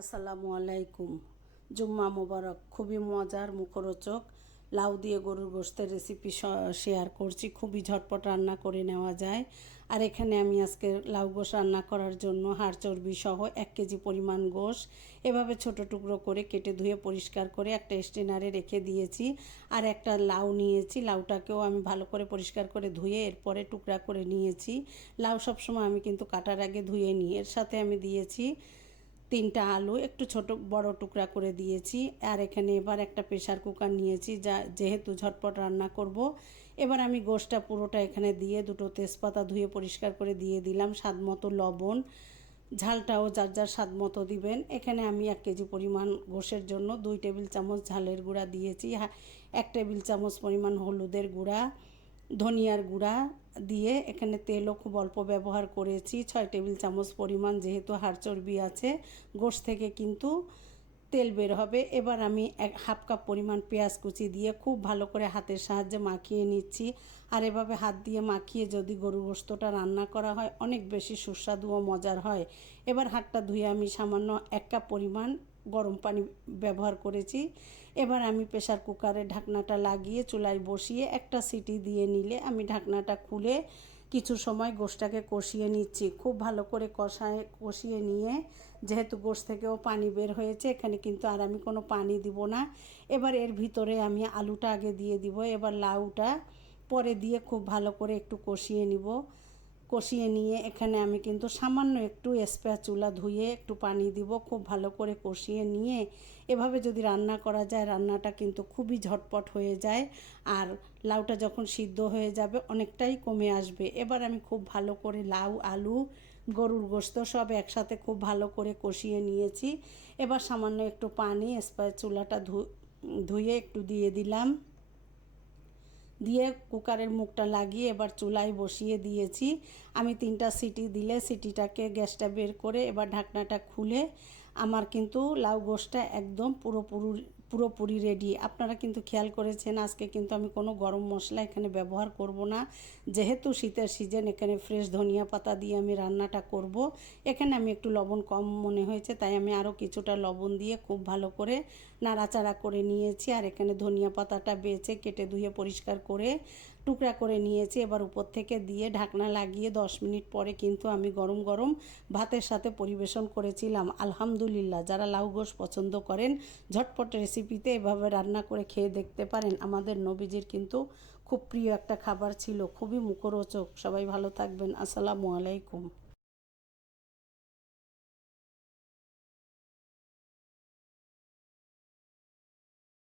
আসসালামু আলাইকুম। জুম্মা মোবারক, খুবই মজার মুখরোচক। লাউ দিয়ে গরুর গোস্তের রেসিপি শেয়ার করছি। খুবই ঝটপট রান্না করে নেওয়া যায়। আর এখানে আমি আজকে লাউ গোশ রান্না করার জন্য হাড় চর্বি সহ এক কেজি পরিমাণ গোশ এভাবে ছোট টুকরো করে কেটে ধুয়ে পরিষ্কার করে একটা স্টেনারে রেখে দিয়েছি। আর একটা লাউ নিয়েছি। লাউটাকেও আমি ভালো করে পরিষ্কার করে ধুয়ে এরপরে টুকরা করে নিয়েছি। লাউ সবসময় আমি কিন্তু কাটার আগে ধুয়ে নিই। এর সাথে আমি দিয়েছি তিনটা আলু, একটু ছোট বড় টুকরা করে দিয়েছি। আর এখানে এবার একটা প্রেশার কুকার নিয়েছি, যা যেহেতু ঝটপট রান্না করব। এবার আমি গোশটা পুরোটা এখানে দিয়ে দুটো তেজপাতা ধুয়ে পরিষ্কার করে দিয়ে দিলাম স্বাদ মতো লবণ। ঝালটাও যার যার স্বাদ মতো দিবেন। এখানে আমি এক কেজি পরিমাণ গোশের জন্য দুই টেবিল চামচ ঝালের গুঁড়া দিয়েছি। এক টেবিল চামচ পরিমাণ হলুদের গুঁড়া। ধনিয়ার গুঁড়া দিয়ে এখানে তেলও খুব অল্প ব্যবহার করেছি। ছয় টেবিল চামচ পরিমাণ যেহেতু হাড় চর্বি আছে, গোশ থেকে কিন্তু তেল বের হবে। এবার আমি এক হাফ কাপ পরিমাণ পেঁয়াজ কুচি দিয়ে খুব ভালো করে হাতের সাহায্যে মাখিয়ে নিচ্ছি। আর এভাবে হাত দিয়ে মাখিয়ে যদি গরু গোস্তটা রান্না করা হয়, অনেক বেশি সুস্বাদু ও মজার হয়। এবার হাতটা ধুয়ে আমি সামান্য এক কাপ পরিমাণ গরম পানি ব্যবহার করেছি। এবার আমি প্রেশার কুকারে ঢাকনাটা লাগিয়ে চুলায় বসিয়ে একটা সিটি দিয়ে নিলে আমি ঢাকনাটা খুলে কিছু সময় গোশটাকে কষিয়ে নিচ্ছি। খুব ভালো করে কষায়, কষিয়ে নিয়ে যেহেতু গোশ থেকেও পানি বের হয়েছে, এখানে কিন্তু আর আমি কোনো পানি দিব না। এবার এর ভিতরে আমি আলুটা আগে দিয়ে দিব। এবার লাউটা পরে দিয়ে খুব ভালো করে একটু কষিয়ে নিব। কষিয়ে নিয়ে এখানে আমি কিন্তু সামান্য একটু চুলা ধুয়ে একটু পানি দিব, খুব ভালো করে কষিয়ে নিয়ে। এভাবে যদি রান্না করা যায়, রান্নাটা কিন্তু খুবই ঝটপট হয়ে যায় আর লাউটা যখন সিদ্ধ হয়ে যাবে অনেকটাই কমে আসবে। এবার আমি খুব ভালো করে লাউ, আলু, গরুর গোস্ত সব একসাথে খুব ভালো করে কষিয়ে নিয়েছি। এবার সামান্য একটু পানি চুলাটা ধু, ধুয়ে একটু দিয়ে দিলাম। দিয়ে কুকারের মুখটা লাগিয়ে এবার চুলায় বসিয়ে দিয়েছি। আমি তিনটা সিটি দিলে সিটিটাকে গ্যাসটা বের করে এবার ঢাকনাটা খুলে আমার কিন্তু লাউ গোসটা একদম পুরোপুরি পুরোপুরি রেডি আপনারা কিন্তু খেয়াল করেছেন, আজকে কিন্তু আমি কোনো গরম মশলা এখানে ব্যবহার করব না। যেহেতু শীতের সিজন এখানে ফ্রেশ ধনিয়া পাতা দিয়ে আমি রান্নাটা করব। এখানে আমি একটু লবণ কম মনে হয়েছে, তাই আমি আরও কিছুটা লবণ দিয়ে খুব ভালো করে নাড়াচাড়া করে নিয়েছি। আর এখানে ধনিয়া পাতাটা বেছে কেটে ধুয়ে পরিষ্কার করে টুকরা করে নিয়েছি, এবার উপর থেকে দিয়ে ঢাকনা লাগিয়ে দশ মিনিট পরে কিন্তু আমি গরম গরম ভাতের সাথে পরিবেশন করেছিলাম। আলহামদুলিল্লাহ, যারা লাউ গোশ পছন্দ করেন, ঝটপট রেসিপিতে এভাবে রান্না করে খেয়ে দেখতে পারেন। আমাদের নবীজির কিন্তু খুব প্রিয় একটা খাবার ছিল, খুবই মুখরোচক। সবাই ভালো থাকবেন। আসসালামু আলাইকুম।